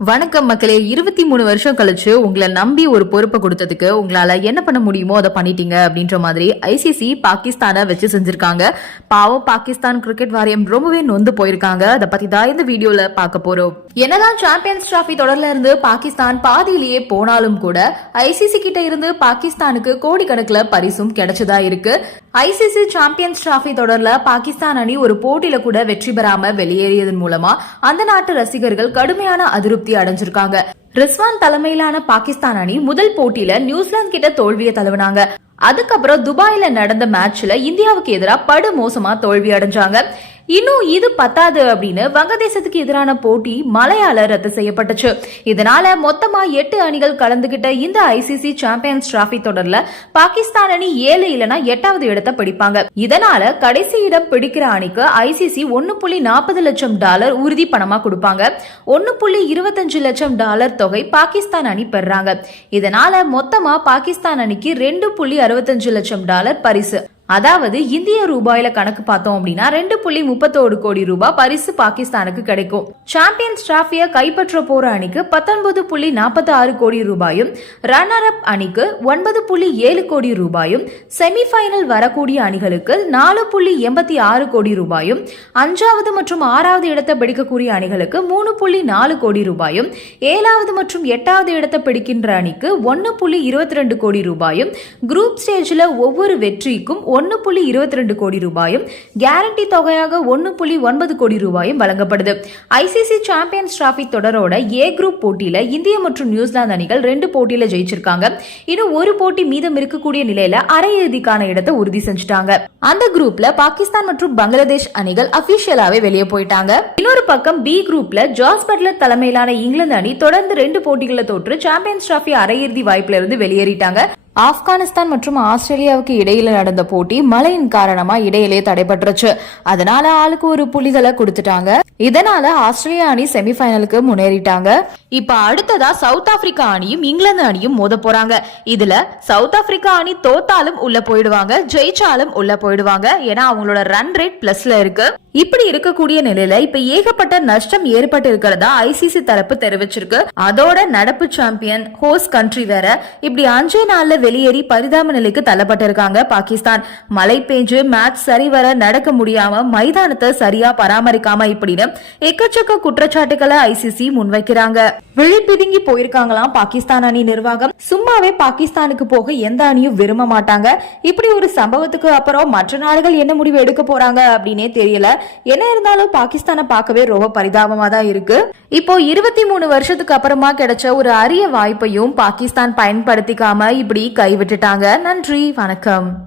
வணக்கம் மக்களே இருபத்தி மூணு வருஷம் கழிச்சு உங்களை நம்பி ஒரு பொறுப்பை கொடுத்ததுக்கு உங்களால என்ன பண்ண முடியுமோ அதை பண்ணிட்டீங்க அப்படின்ற மாதிரி ஐசிசி பாகிஸ்தானை வச்சு செஞ்சிருக்காங்க. பாவம் பாகிஸ்தான் கிரிக்கெட் வாரியம் ரொம்பவே நொந்து போயிருக்காங்க. அதை பத்தி தான் இந்த வீடியோல பார்க்க போறோம். என்னதான் சாம்பியன்ஸ் டிராஃபி தொடர்ல இருந்து பாகிஸ்தான் பாதியிலேயே போனாலும் கூட ஐசிசி கிட்ட இருந்து பாகிஸ்தானுக்கு கோடிக்கணக்கில் பரிசும் கிடைச்சதா இருக்கு. ஐசிசி சாம்பியன்ஸ் டிராஃபி தொடர்ல பாகிஸ்தான் அணி ஒரு போட்டியில கூட வெற்றி பெறாம வெளியேறியதன் மூலமா அந்த நாட்டு ரசிகர்கள் கடுமையான அதிருப்தி அடைஞ்சிருக்காங்க. ரிஸ்வான் தலைமையிலான பாகிஸ்தான் அணி முதல் போட்டியில நியூசிலாந்து கிட்ட தோல்வியை தழுவினாங்க. அதுக்கப்புறம் துபாயில நடந்த மேட்ச்ல இந்தியாவுக்கு எதிராக படு மோசமா தோல்வி அடைஞ்சாங்க. இன்னும் இது பத்தாது அப்படின்னு வங்கதேசத்துக்கு எதிரான போட்டி மலையால ரத்து செய்யப்பட்டுச்சு. இதனால மொத்தமா எட்டு அணிகள் கலந்துகிட்ட இந்த ஐசிசி சாம்பியன்ஸ் டிராபி தொடர்ல பாகிஸ்தான் அணி ஏழு இல்லனா எட்டாவது இடத்தை பிடிப்பாங்க. இதனால கடைசி இடம் பிடிக்கிற அணிக்கு ஐசிசி ஒன்னு புள்ளி நாற்பது லட்சம் டாலர் உறுதி பணமா கொடுப்பாங்க. ஒன்னு புள்ளி இருபத்தஞ்சு லட்சம் டாலர் தொகை பாகிஸ்தான் அணி பெறாங்க. இதனால மொத்தமா பாகிஸ்தான் அணிக்கு ரெண்டு புள்ளி அறுபத்தஞ்சு லட்சம் டாலர் பரிசு. அதாவது இந்திய ரூபாயில கணக்கு பார்த்தோம் அப்படின்னா ரெண்டு புள்ளி முப்பத்தோடு கோடி ரூபாய் பரிசு பாகிஸ்தானுக்கு கிடைக்கும். சாம்பியன்ஸ் டிராபிய கைப்பற்ற போற அணிக்கு பத்தொன்பது புள்ளி நாற்பத்தி ஆறு கோடி ரூபாயும் ரன்னர் அப் அணிக்கு ஒன்பது புள்ளி ஏழு கோடி ரூபாயும் செமிஃபைனல் வரக்கூடிய அணிகளுக்கு நாலு புள்ளி எண்பத்தி ஆறு கோடி ரூபாயும் அஞ்சாவது மற்றும் ஆறாவது இடத்தை பிடிக்கக்கூடிய அணிகளுக்கு மூணு புள்ளி நாலு கோடி ரூபாயும் ஏழாவது மற்றும் எட்டாவது இடத்தை பிடிக்கின்ற அணிக்கு ஒன்னு புள்ளி இருபத்தி ரெண்டு கோடி ரூபாயும் குரூப் ஸ்டேஜில் ஒவ்வொரு வெற்றிக்கும் ஒன்னு புள்ளி இருபத்தி ரெண்டு கோடி ரூபாயும் கேரண்டி தொகையாக ஒன்னு புள்ளி ஒன்பது கோடி ரூபாயும் வழங்கப்படுது. ஐசிசி சாம்பியன்ஸ் டிராஃபி தொடரோட ஏ குரூப் போட்டியில இந்திய மற்றும் நியூசிலாந்து அணிகள் ரெண்டு போட்டியில ஜெயிச்சிருக்காங்க. இன்னும் ஒரு போட்டி மீதம் இருக்கக்கூடிய நிலையில அரையிறுதிக்கான இடத்தை உறுதி செஞ்சுட்டாங்க. அந்த குரூப்ல பாகிஸ்தான் மற்றும் பங்களாதேஷ் அணிகள் அபிஷியலாவே வெளியே போயிட்டாங்க. இன்னொரு பக்கம் பி குரூப்ல ஜாஸ் பட்லர் தலைமையிலான இங்கிலாந்து அணி தொடர்ந்து ரெண்டு போட்டிகளை தோற்று சாம்பியன்ஸ் டிராஃபி அரையிறுதி வாய்ப்புல இருந்து வெளியேறிட்டாங்க. ஆப்கானிஸ்தான் மற்றும் ஆஸ்திரேலியாவுக்கு இடையில நடந்த போட்டி மழையின் காரணமா இடையிலே தடைபட்டுருச்சு. அதனால ஆளுக்கு ஒரு புள்ளிகளை கொடுத்துட்டாங்க. இதனால ஆஸ்திரேலியா அணி செமிஃபைனலுக்கு முன்னேறிட்டாங்க. இப்ப அடுத்ததா சவுத் ஆப்பிரிக்கா அணியும் இங்கிலாந்து அணியும் மோத போறாங்க. இதுல சவுத் ஆப்பிரிக்கா அணி தோத்தாலும் உள்ள போயிடுவாங்க ஜெயிச்சாலும் உள்ள போயிடுவாங்க. ஏன்னா அவங்களோட ரன் ரேட் பிளஸ்ல இருக்கு. இப்படி இருக்கக்கூடிய நிலையில இப்ப ஏகப்பட்ட நஷ்டம் ஏற்பட்டு இருக்கிறதா ஐசிசி தரப்பு தெரிவிச்சிருக்கு. அதோட நடப்பு சாம்பியன் ஹோஸ்ட் கண்ட்ரி வேற இப்படி அஞ்சே நாள்ல வெளியேறி பரிதாப நிலைக்கு தள்ளப்பட்டிருக்காங்க பாகிஸ்தான். மழை பெஞ்சு மேட்ச் சரிவர நடக்க முடியாம மைதானத்தை சரியா பராமரிக்காம இப்படின்னு எக்கச்சக்க குற்றச்சாட்டுகளை ஐசிசி முன்வைக்கிறாங்க. விழிப்பிதுங்கி போயிருக்காங்களாம் பாகிஸ்தான் அணி நிர்வாகம். சும்மாவே பாகிஸ்தானுக்கு போக எந்த அணியும் விரும்ப மாட்டாங்க. இப்படி ஒரு சம்பவத்துக்கு அப்புறம் மற்ற நாடுகள் என்ன முடிவு எடுக்க போறாங்க அப்படின்னே தெரியல. என்ன இருந்தாலும் பாகிஸ்தானை பார்க்கவே ரொம்ப பரிதாபமா தான் இருக்கு. இப்போ இருபத்தி மூணு வருஷத்துக்கு அப்புறமா கிடைச்ச ஒரு அரிய வாய்ப்பையும் பாகிஸ்தான் பயன்படுத்திக்காம இப்படி கைவிட்டுட்டாங்க. நன்றி வணக்கம்.